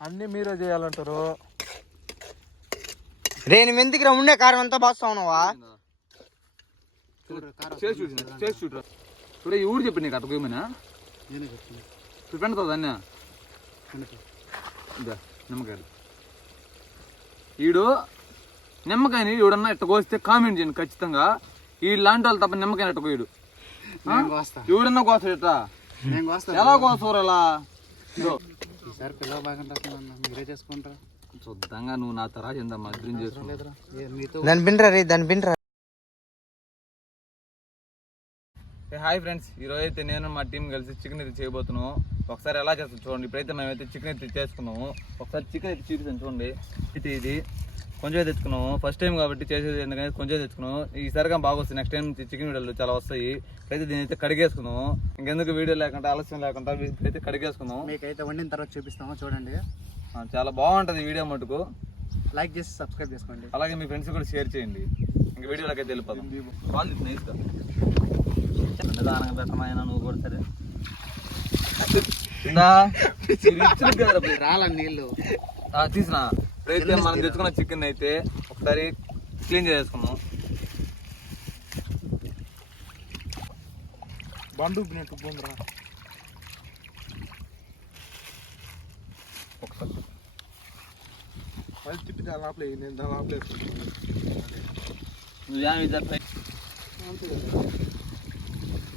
అన్ని మీరే చేయాలంటారు. రేణు మెంతికి రా ఉండే కారం అంతా బాస్తా ఉన్నావా? చేసి చూసిన చేసి చూడరా చూడే ఈ ఊరు చెప్పి నీకు అట్ట నేనే చెప్తున్నా. ఇప్పుడు పెండుతుంది అన్న నిమ్మకాయలు. ఈడు నిమ్మకాయని ఈడన్నా ఇట్ట కోస్తే కామెంట్ చేయండి ఖచ్చితంగా. ఈ లాంటి వాళ్ళు తప్ప నిమ్మకాయని ఇట్ట కోయడు. నేను ఎవడన్నా కోస్తాడు ఇట్ట? నేను కోస్తా. ఎలా కోస్తారు అలా? ఈసారి పిల్లలు బాగుంటారన్న మీరే చేసుకుంటారా? చూద్దాంగా నువ్వు నా తరా చెందమ్మా డ్రీమ్ చేసుకో. లేదురా. ఏ మీతో దాని పిండ్రా రే దాని పిండ్రా హాయ్ ఫ్రెండ్స్ ఈ రోజు అయితే నేను మా టీం కలిసి చికెన్ అయితే చేయబోతున్నాము. ఒకసారి ఎలా చేస్తాం చూడండి. ఇప్పుడైతే మేమైతే చికెన్ అయితే చేసుకున్నాము. ఒకసారి చికెన్ అయితే చూపిస్తాను చూడండి. ఇది ఇది కొంచెం తెచ్చుకున్నాము. ఫస్ట్ టైం కాబట్టి చేసేది ఎందుకంటే కొంచెం తెచ్చుకున్నాము. ఈసారిగా బాగా వస్తాయి. నెక్స్ట్ టైం చికెన్ వీడియోలు చాలా వస్తాయి. ఇప్పుడైతే దీని అయితే కడిగేసుకున్నాము. ఇంకెందుకు వీడియో లేకుండా ఆలస్యం లేకుండా అయితే కడిగేసుకున్నాము. మీకైతే వండిన తర్వాత చూపిస్తాము. చూడండి. చాలా బాగుంటుంది వీడియో మటుకు. లైక్ చేసి సబ్స్క్రైబ్ చేసుకోండి. అలాగే మీ ఫ్రెండ్స్ కూడా షేర్ చేయండి. ఇంక వీడియోలోకి అయితే వెళ్ళిపోదాం. వాళ్ళు నైస్గా నిదానంగా పెట్టమాయన నువ్వు కూడా సరే. నీళ్ళు. తీసినా? రైతే మనం తెచ్చుకున్న చికెన్ అయితే ఒకసారి క్లీన్ చేసుకున్నాం బండు ఉబ్బినట్టు పోందిరా ఒకసారి అది తిప్పి దాని లోపల నేను దాని లోపల. నువ్వు.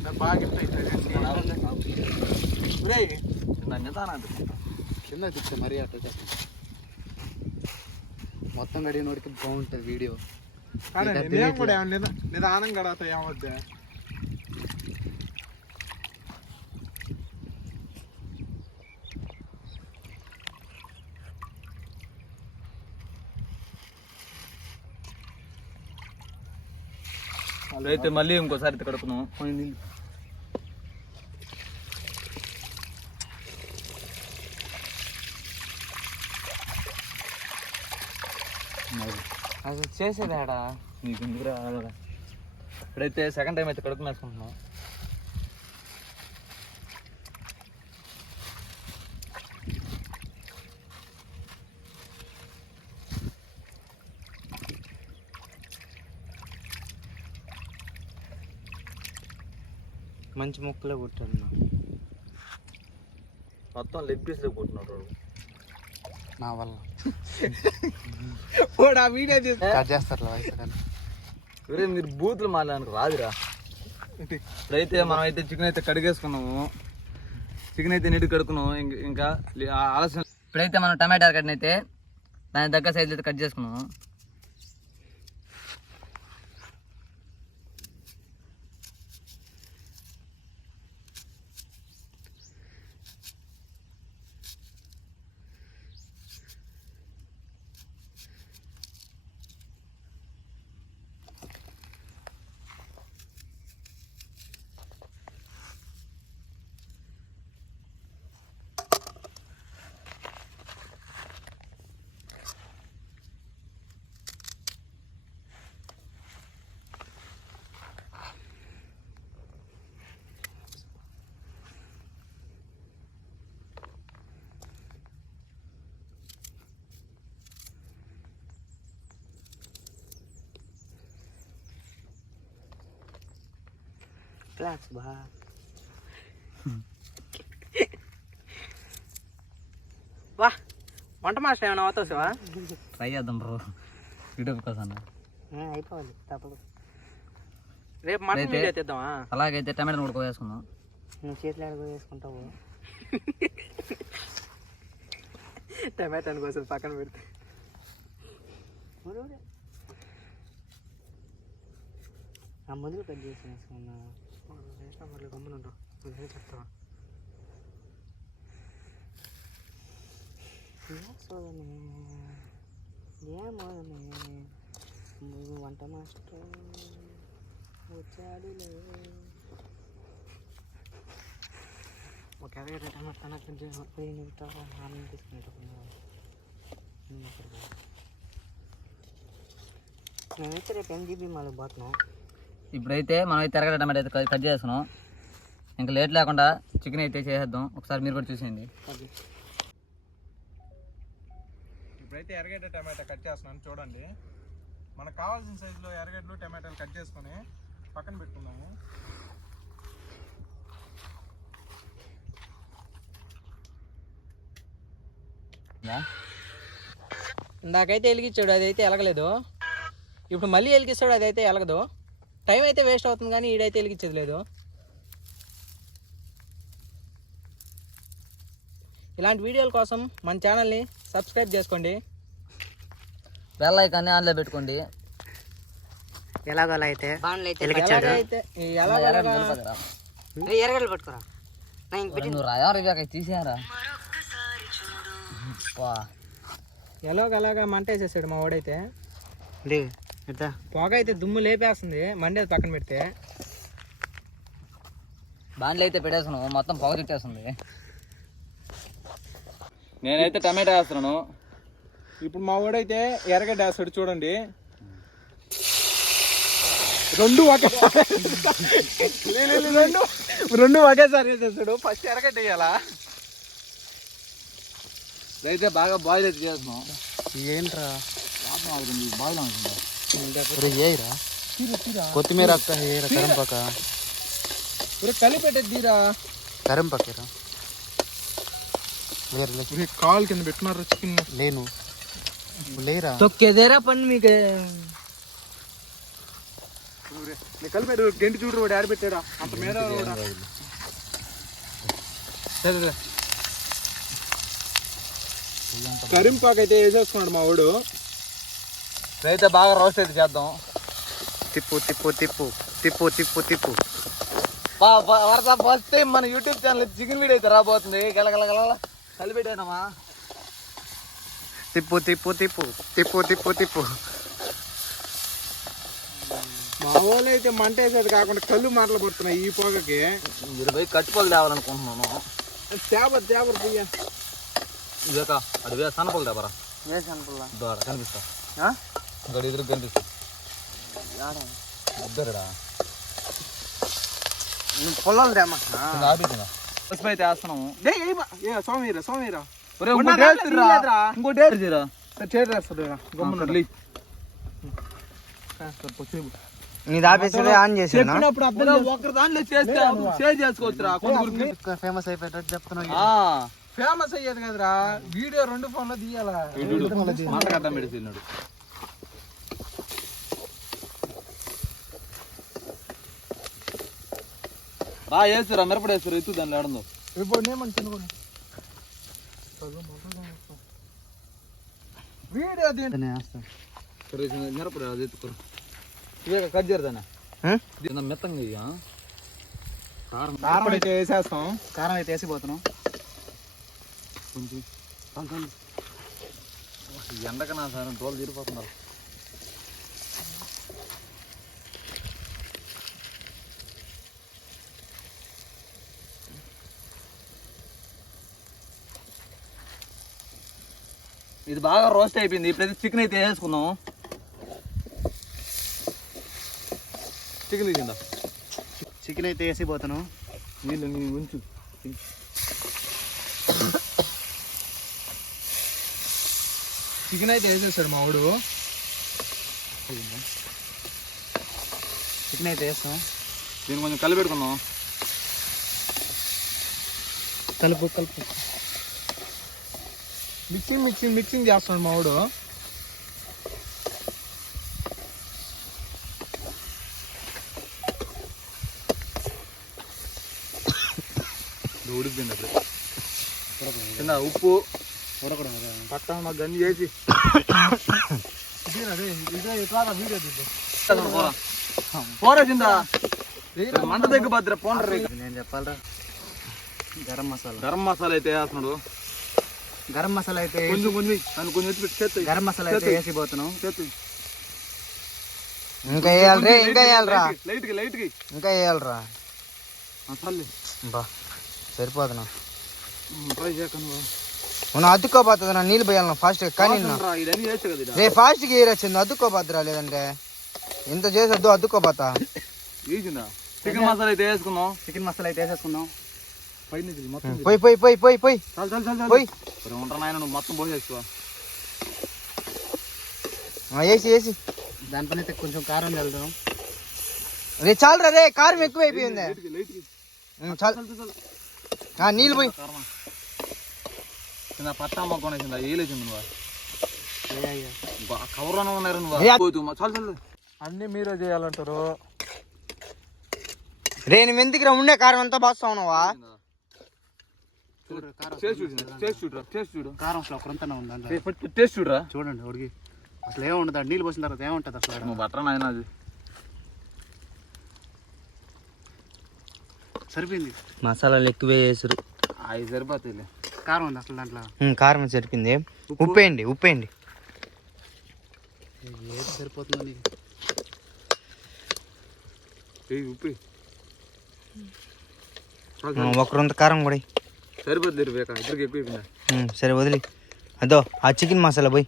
నాకు బాగా కింద తిప్పే మరీ అట్ట చెప్పు. మొత్తం గడిగినోడికి బాగుంటుంది వీడియో. కానీ ఇంకా నేను తెలియట్లే. కూడా ఏమన్నా నిదా- నిదానం గడతా ఏమొద్దా అయితే మళ్ళీ ఇంకోసారి అయితే కడుపున్నాం కొన్ని నీళ్ళు. చేసేదాడా? నీకు ఎందుకు రావాలా ఇప్పుడైతే సెకండ్ టైం అయితే కడుపు వేసుకుంటున్నాం మంచి ముక్కలే పుట్టాను మొత్తం లెగ్ పీస్లో కొట్టినారు నా వల్ల. వీడియో కట్ చేస్తారు ఒరే మీరు బూతులు మాట్లాడడానికి రాదురా. ఇప్పుడైతే మనం అయితే చికెన్ అయితే కడిగేసుకున్నాము. చికెన్ అయితే నీటి కడుక్కున్నాము. ఇంక- ఆలస్యం ఇప్పుడైతే మనం టమాటా కట్టిన అయితే దాని దగ్గర సైజు అయితే కట్ చేసుకున్నాము. క్లాస్ బా వా వంట మాస్టర్ ఏమైనా అవుతావా ట్రై చేద్దాం బ్రో. వీడియో కోసం. అయిపోవాలి తప్పదు. రేపు మటన్ వీడియో తీద్దామా? అలాగైతే టమాటా కూడా వేసుకుందాం నువ్వు చేతులు ఆడుకో వేసుకుంటావు టమాటాని కోసం పక్కన పెడితే. ఆ మొదలు కట్ చేసి వేసుకున్నా. మళ్ళీ గమ్మునుంటావు చెప్తావా సోదనే ఏమోదనే నువ్వు వంట మాస్టర్ వచ్చాడులే ఒక ఎరగడ్డ టమాటా కొంచెం పోయి నింపుతావా ఆమె తీసుకునేటప్పుడు మేమైతే రేపు ఎంజీబీ మళ్ళీ పోతున్నాం ఇప్పుడైతే మనం అయితే ఎరగడ టమాటా అయితే కట్ చేసుకున్నాం ఇంకా లేట్ లేకుండా చికెన్ అయితే చేసేద్దాం. ఒకసారి మీరు కూడా చూసేయండి. ఇప్పుడైతే ఎర్రగడ్డ టమాటా కట్ చేస్తున్నాను చూడండి. మనకు కావాల్సిన సైజులో ఎర్రగడ్డలు టమాటాలు కట్ చేసుకొని పక్కన పెట్టుకున్నాము ఇందాకైతే వెలిగించాడు అది అయితే ఎలగలేదు. ఇప్పుడు మళ్ళీ వెలిగిస్తాడు అది అయితే ఎలగదు. టైం అయితే వేస్ట్ అవుతుంది కానీ ఈడైతే వెలిగించేది లేదు. ఇలాంటి వీడియోల కోసం మన ఛానల్ని సబ్స్క్రైబ్ చేసుకోండి. బెల్ ఐకాన్ని ఆన్లో పెట్టుకోండి. ఎలాగోలా అయితే పట్టుకురా. ఎలాగలాగా మంట వేసేసాడు మా వాడైతే. పొగ అయితే దుమ్ము లేపేస్తుంది మండేది పక్కన పెడితే. బాండ్లు అయితే పెట్టేస్తున్నావు మొత్తం పొగ చుట్టేస్తుంది. నేనైతే టమాటా వేస్తున్నాను. ఇప్పుడు మా వాడైతే ఎర్రగడ్డ వేస్తాడు చూడండి. రెండు ఒకేసారి రెండు రెండు ఒకేసారి వేసేస్తాడు ఫస్ట్ ఎర్రగడ్డ వేయాలా? అయితే బాగా బాయిల్ అయితే చేస్తున్నాం. ఏంట్రా వాసన అవుతుంది బాయిల్ అవుతుంది ఏరా కొత్తిమీర ఏరా కరంపాక. ఇప్పుడు కలిపి పెట్టేద్దీరా కరంపాకేరా. లేరు కాల్ కింద పెట్టున్నారు చికెన్? లేను. లేరా తొక్కేదేరా పని మీకు? కలిపారు గంటి చూడు వాడు ఆడ పెట్టాడా? అంత మీద వాడు. సరే, సరే. కరింపాకు అయితే వేసేసుకున్నాడు మా వాడు. అయితే బాగా రోస్ట్ అయితే చేద్దాం. తిప్పు తిప్పు తిప్పు తిప్పు తిప్పు తిప్పు. వరద ఫస్ట్ టైం మన యూట్యూబ్ ఛానల్ చికెన్ వీడియో అయితే రాబోతుంది. గలగలగల కలిపెట్టానమ్మా తిప్పు తిప్పు తిప్పు తిప్పు తిప్పు తిప్పు. మా వాళ్ళు అయితే మంట వేసేది కాకుండా కళ్ళు మాటలు పడుతున్నాయి ఈ పొగకి. మీరు పోయి కట్టుపొగలు తేవాలనుకుంటున్నాను. తేబ తేబ పుయ్య ఇదొక అడివే సన్నపొగలు తేపరా. దూడ కనిపిస్తా. ఇక్కడ ఎదురు కనిపిస్తా ఇద్దరుడా పొలాలు తేమా ఆపిస్తున్నా పసుపు అయితే వేస్తున్నాము ఇంకోటి నీ దాపేసి ఆన్ చేసి చెప్పినప్పుడు ఒక్కరి దాంట్లో చేస్తే షేర్ చేసుకోవచ్చురా కొందరికి ఫేమస్ అయిపోయేటట్టు చెప్తున్నావు ఆ. ఫేమస్ అయ్యేది కదరా వీడియో రెండు ఫోన్లో తీయాలా కట్టం బా వేస్తురా మిరపడ వేస్తురా ఎత్తు దాన్ని ఆడందో మిరపడ అది ఎత్తుకో ఇవే కట్ చేరదానా దీని మెత్తంగా ఇయ్యా? కారం. కారం అయితే వేసేస్తాం. కారం అయితే వేసిపోతున్నాం. కొంచెం. ఈ ఎండక నా సార్ తోలు తీరిపోతున్నారు. ఇది బాగా రోస్ట్ అయిపోయింది. ఇప్పుడైతే చికెన్ అయితే వేసుకుందాం చికెన్ తీసిందా చికెన్ అయితే వేసిపోతున్నాం నీళ్ళు నీ ఉంచు. చికెన్ అయితే వేసేస్తాడు మా వాడు. చికెన్ అయితే వేస్తాం దీన్ని కొంచెం కలిపెట్టుకుందాం కలుపు కలుపు మిక్సింగ్ మిక్సింగ్ మిక్సింగ్ చేస్తున్నాడు మా వాడు. ఇది ఉడికింది అప్పుడు. ఉప్పు. పట్టా మా గన్ చేసి పోరా కింద మంట దగ్గర భద్ర పోండ్ర. నేను చెప్పాలరా. గరం మసాలా. గరం మసాలా అయితే వేస్తున్నాడు. గరం మసాలా అయితే కొంచెం కొంచెం కొంచెం గరం మసాలా అయితే వేసిపోతున్నాం. చేత్తో ఇంకా వేయాలరా ఇంకా వేయాలరా. లైట్కి లైట్కి ఇంకా వేయాలరా. బా సరిపోతున్నా. ట్రై చేయకుండా మనం అద్దుకోపోతుందా నీళ్ళు పోయాలన్నా ఫాస్ట్ కానీ. రే ఫాస్ట్గా ఏరొచ్చింది అద్దుకోపోతురా లేదంటే? ఇంత చేసి వద్దు అద్దుకోపోతా చికెన్ మసాలా అయితే వేసుకుందాం చికెన్ మసాలా అయితే వేసేసుకుందాం పోయి పోయి పోయి పోయి పోయి. చాలు చాలు చాలు పోయి. చాలు ఉంటా నాయన నువ్వు మొత్తం పోసేసుకో వేసి వేసి. దానిపైన అయితే కొంచెం కారం వెళ్దాం రే చాలు రే కారం ఎక్కువ అయిపోయింది చాలు. నీళ్ళు పోయి. కింద పట్టా మొక్క నువ్వు. కవర్లోనే ఉన్నారు నువ్వు. చాలు చాలు. అన్నీ మీరే చేయాలంటారు. రే నువ్వు ఎందుకు ఉండే కారం అంతా బాస్తా ఉన్నావా చేసి చూడు చూడరా చూడు కారం అసలు ఒకరంతా ఉందండి టేస్ట్ చూడరా చూడండి ఉడికి అసలు ఏముండదు నీళ్ళు పోసిన తర్వాత ఏముంటుంది అసలు? నువ్వు బట్టరా నాయన అది. సరిపోయింది. మసాలాలు ఎక్కువ వేసారు అవి సరిపోతాయిలే. కారం ఉంది అసలు దాంట్లో? కారం సరిపోయింది. ఉప్పేయండి ఉప్పేయండి. ఏది సరిపోతుందో నీకు? ఉప్పి ఆ, ఒక రొంత కారం కూడా ఎయ్. సరిపోతుంది రేపు ఇద్దరికి ఎక్కువ అయిపోయిందా? సరే వదిలి. అదో ఆ చికెన్ మసాలా పోయి.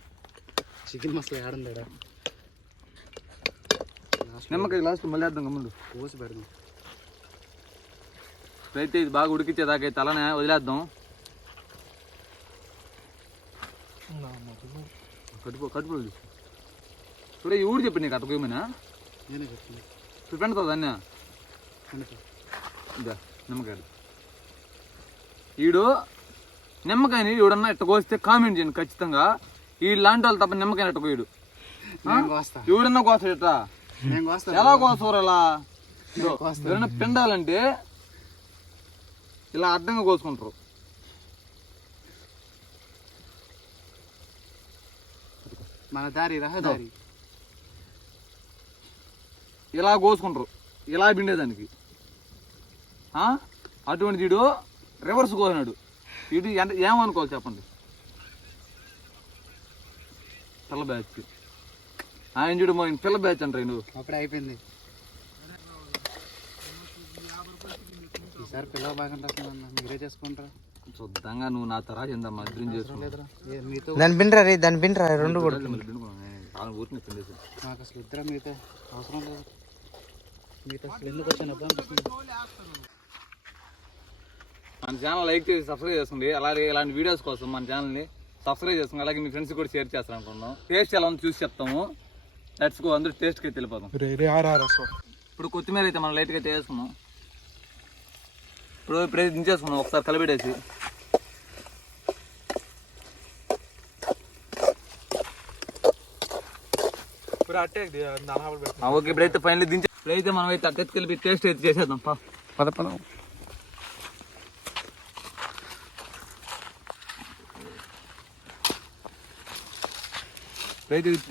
చికెన్ మసాలా ఏడుంది? నిమ్మకాయ లాస్ట్ మళ్ళీ వేద్దాం ముందు. పోసి పెడదాం. అయితే ఇది బాగా ఉడికిచ్చేదాకా అయితే అలానే వదిలేద్దాం. కట్టుకో కట్టుకో చూడే ఈ ఊరు చెప్పి నీకు ఇప్పుడు దాన్ని? కనుక ఇదా నిమ్మకాయలు. ఈడు నిమ్మకాయని ఎవడన్నా ఇట్ట కోస్తే కామెంట్ చేయండి ఖచ్చితంగా. ఈ లాంటి వాళ్ళు తప్ప నిమ్మకాయని ఇట్ట కోయడు ఎవడన్నా కోస్తాడు కోస్తా. ఎలా కోస్తారు అలా? ఎవరైనా పిండాలంటే ఇలా అడ్డంగా కోసుకుంటారు. మన దారి రహదారి ఇలా కోసుకుంటారు. ఇలా పిండేదానికి. ఆ? అటువంటి వీడు రివర్స్ కోసినాడు వీడు ఎంత ఏమనుకోవాలి చెప్పండి. పిల్ల బ్యాచ్. ఆయన చూడు మా పిల్ల బ్యాచ్ అంటారు నువ్వు అప్పుడే అయిపోయింది. ఈసారి పిల్లలు బాగా మీరే చేసుకుంటారా? శుద్ధంగా నువ్వు నా తరా లేదురా. ఏ మీతో దాని పిండ్రా రే దాని పిండ్రా రెండు కూడా చాలా ఊరిని పిండేసి నాకు అసలు ఇద్దరం మీతో అవసరం లేదు. మీతో ఎందుకు వచ్చాను. మన ఛానల్ లైక్ చేసి సబ్స్క్రైబ్ చేసుకోండి. అలాగే ఇలాంటి వీడియోస్ కోసం మన ఛానల్ని సబ్స్క్రైబ్ చేసుకోండి. అలాగే మీ ఫ్రెండ్స్ కూడా షేర్ చేస్తాను అనుకున్నాం టేస్ట్ ఎలా ఉందో చూసి చెప్తాము. లెట్స్ గో అందరూ టేస్ట్కి అయితే వెళ్ళిపోదాం. రసం ఇప్పుడు కొత్తిమీర అయితే మనం లైట్గా అయితే వేసుకున్నాం. ఇప్పుడు ఇప్పుడైతే దించేసుకున్నాం. ఒకసారి కలిపెట్టేసి ఇప్పుడు ఓకే ఇప్పుడైతే ఫైనల్ దించే ఇప్పుడైతే మనం అయితే అట్టెత్తి కలిపి టేస్ట్ అయితే చేసేద్దాం. పా. పద.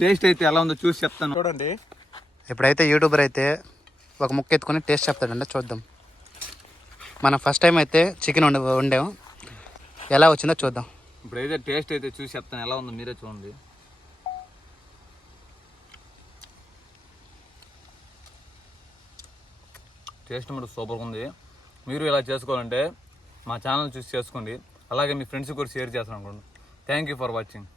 టేస్ట్ అయితే ఎలా ఉందో చూసి చెప్తాను. చూడండి. ఇప్పుడైతే యూట్యూబర్ అయితే ఒక ముక్క ఎత్తుకొని టేస్ట్ చెప్తాడంటే చూద్దాం. మనం ఫస్ట్ టైం అయితే చికెన్ వండే వండాము ఎలా వచ్చిందో చూద్దాం. ఇప్పుడైతే టేస్ట్ అయితే చూసి చెప్తాను ఎలా ఉందో మీరే చూడండి. టేస్ట్ మరి సూపర్గా ఉంది. మీరు ఇలా చేసుకోవాలంటే మా ఛానల్ చూసి చేసుకోండి. అలాగే మీ ఫ్రెండ్స్ కూడా షేర్ చేస్తాను అనుకోండి థ్యాంక్ యూ ఫర్ వాచింగ్